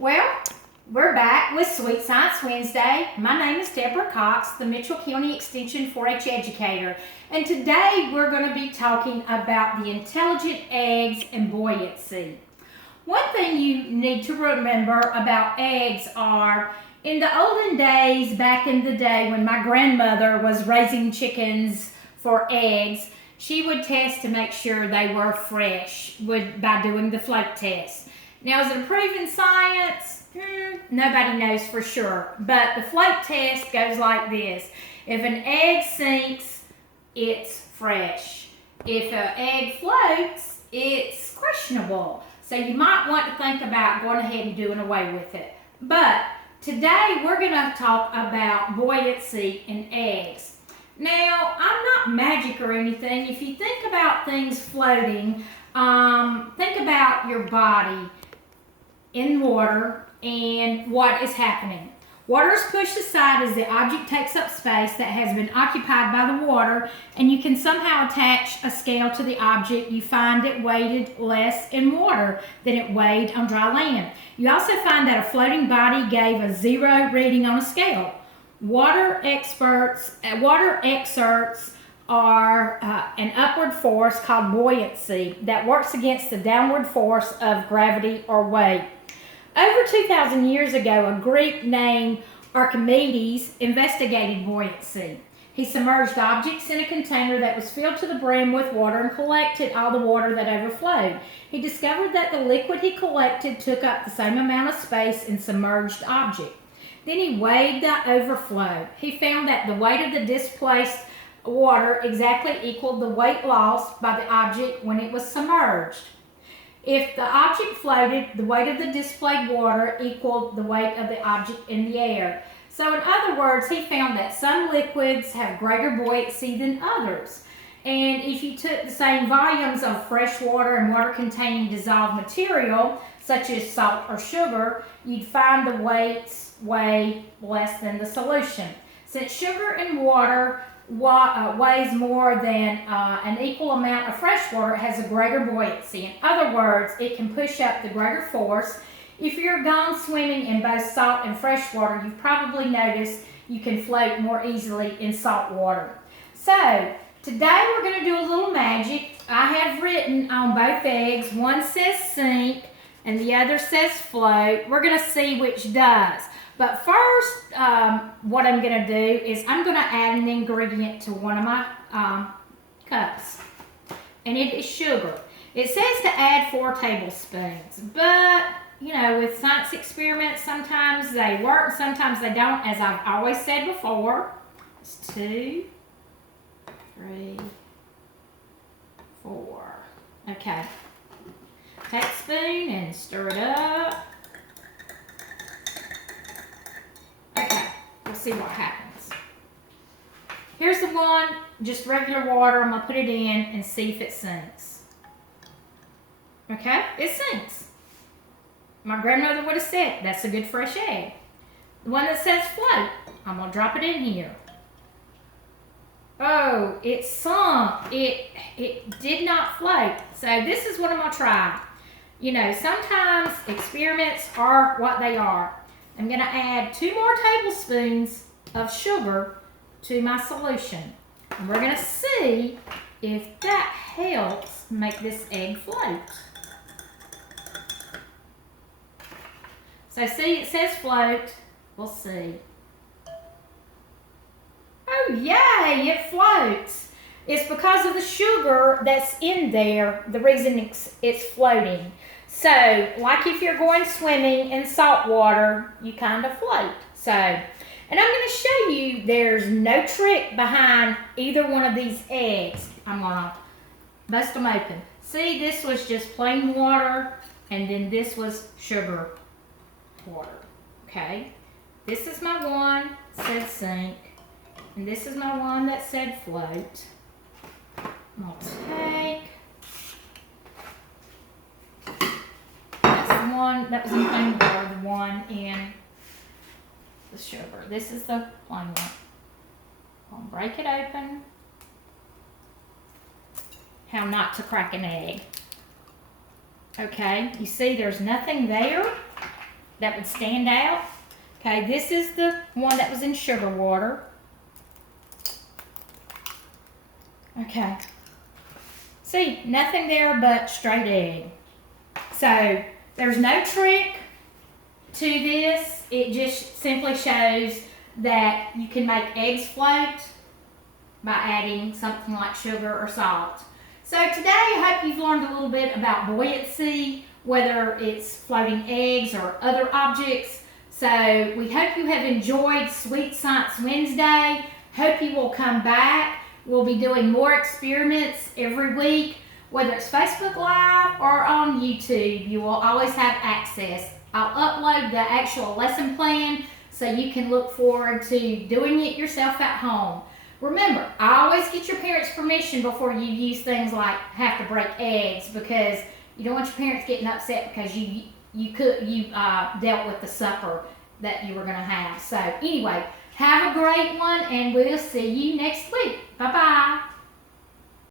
Well, we're back with Sweet Science Wednesday. My name is Debra Cox, the Mitchell County Extension 4-H educator. And today we're going to be talking about the intelligent eggs and buoyancy. One thing you need to remember about eggs are, in the olden days, back in the day when my grandmother was raising chickens for eggs, she would test to make sure they were fresh by doing the float test. Now, is it proven science? Nobody knows for sure. But the float test goes like this. If an egg sinks, it's fresh. If an egg floats, it's questionable. So you might want to think about going ahead and doing away with it. But today we're going to talk about buoyancy in eggs. Now, I'm not magic or anything. If you think about things floating, think about your body in water and what is happening. Water is pushed aside as the object takes up space that has been occupied by the water, and you can somehow attach a scale to the object. You find it weighted less in water than it weighed on dry land. You also find that a floating body gave a 0 reading on a scale. Water exerts are an upward force called buoyancy that works against the downward force of gravity or weight. Over 2,000 years ago, a Greek named Archimedes investigated buoyancy. He submerged objects in a container that was filled to the brim with water and collected all the water that overflowed. He discovered that the liquid he collected took up the same amount of space in submerged object. Then he weighed the overflow. He found that the weight of the displaced water exactly equaled the weight lost by the object when it was submerged. If the object floated, the weight of the displaced water equaled the weight of the object in the air. So in other words, he found that some liquids have greater buoyancy than others. And if you took the same volumes of fresh water and water containing dissolved material, such as salt or sugar, you'd find the weights weigh less than the solution. Since sugar and water weighs more than an equal amount of fresh water, it has a greater buoyancy. In other words, it can push up the greater force. If you're gone swimming in both salt and fresh water, you've probably noticed you can float more easily in salt water. So today we're going to do a little magic. I have written on both eggs, one says sink and the other says float. We're going to see which does. But first, what I'm going to do is I'm going to add an ingredient to one of my cups, and it is sugar. It says to add 4 tablespoons, but you know, with science experiments, sometimes they work, sometimes they don't, as I've always said before. It's 2, 3, 4. Okay. Take a spoon and stir it up. See what happens. Here's the one, just regular water. I'm going to put it in and see if it sinks. Okay, it sinks. My grandmother would have said that's a good fresh egg. The one that says float, I'm going to drop it in here. Oh, it sunk. It did not float. So this is what I'm going to try. You know, sometimes experiments are what they are. I'm going to add 2 more tablespoons of sugar to my solution. And we're going to see if that helps make this egg float. So see, it says float. We'll see. Oh, yay, it floats. It's because of the sugar that's in there, the reason it's floating. So, like if you're going swimming in salt water, you kind of float. So, and I'm going to show you there's no trick behind either one of these eggs. I'm going to bust them open. See, this was just plain water, and then this was sugar water. Okay? This is my one that said sink, and this is my one that said float. I'm going to take... one that was in plain water, the one in the sugar. This is the plain one. I'll break it open. How not to crack an egg. Okay, you see there's nothing there. that would stand out. Okay, this is the one that was in sugar water. Okay. See, nothing there but straight egg. So, there's no trick to this. It just simply shows that you can make eggs float by adding something like sugar or salt. So today I hope you've learned a little bit about buoyancy, whether it's floating eggs or other objects. So we hope you have enjoyed Sweet Science Wednesday. Hope you will come back. We'll be doing more experiments every week, whether it's Facebook Live or on YouTube. You will always have access. I'll upload the actual lesson plan so you can look forward to doing it yourself at home. Remember, always get your parents' permission before you use things like have to break eggs, because you don't want your parents getting upset because you dealt with the supper that you were going to have. So anyway, have a great one, and we'll see you next week. Bye-bye.